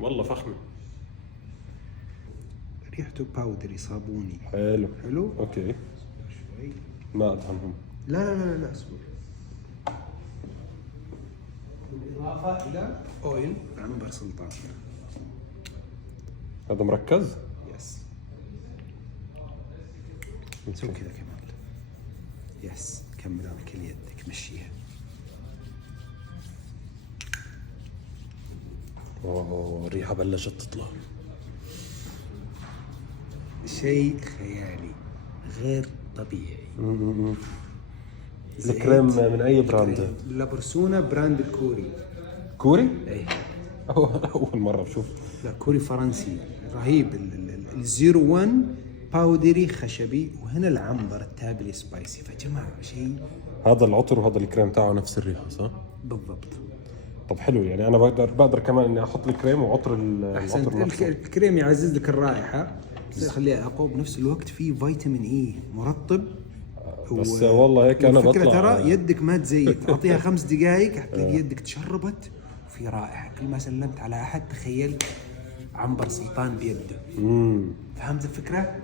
والله فخمه. ريحته باودري صابوني. حلو. حلو. اوكي. شوي. ما ادهنهم. لا اصبر. بالإضافة إلى أويل عنبر سلطان. هذا مركز. يس. سو كذا كمان. يس. كمل على كل يدك مشيها. اوه الريحه بلشت تطلع. شيء خيالي غير طبيعي. الكريم من اي براند؟ لابرسونا براند الكوري. كوري؟ اي. اول مره بشوف. لا كوري فرنسي رهيب. الزيرو 1 باودري خشبي، وهنا العنبر التابلي سبايسي. فجماعة شيء. هذا العطر وهذا الكريم تاعه نفس الريحه صح؟ بالضبط. طب حلو، يعني انا بقدر كمان اني احط الكريم وعطر احسنت. العطر نفسه. الكريم يعزز لك الرائحة بس يخليها اقوى، بنفس الوقت فيه فيتامين اي مرطب. بس والله هيك انا الفكرة بطلع ترى يدك ما تزيت، اعطيها 5 دقائق حتلاقي يدك تشربت وفي رائحة. كل ما سلمت على احد تخيل عنبر سلطان بيده. فهمت الفكرة؟